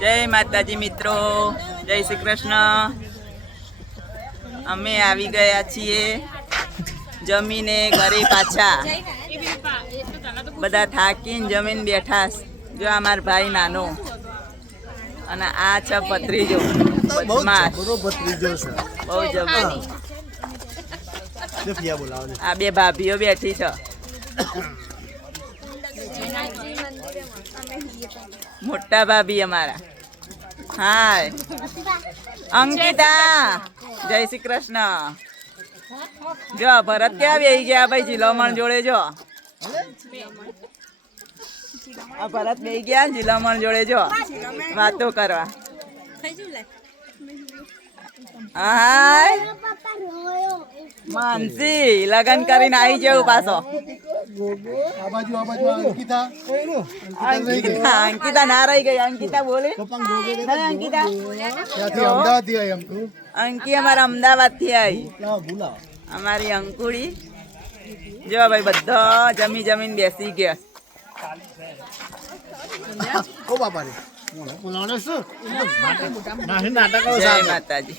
જય માતાજી મિત્રો, જય શ્રી કૃષ્ણ। અમે આવી ગયા છીએ જમીને ઘરે પાછા। બધા થાકીને જમીન બેઠા। જો આ મારો ભાઈ નાનો અને આ છે ભત્રીજો બદમાશ, બહુ જબરી। આ બે ભાભીઓ બેઠી છે। મોટા ભાભી અમારા। હાય અંકિતા, જય શ્રી કૃષ્ણ। જો ભરત ક્યાં બેહી ગયા ભાઈ જીલામણ જોડે। જો આ ભરત બેહી ગયા જીલામણ જોડે, જો વાતો કરવા। હાય માનસી લગન કરીને આવી જવું પાછો। અંકિતા ના રહી ગઈ। અંકિતા બોલે, અંકિતા અંકી અમારા અમદાવાદ થી આવી। અમારી અંકુડી જો ભાઈ બધા જમી જમીન બેસી ગયા। જય માતાજી।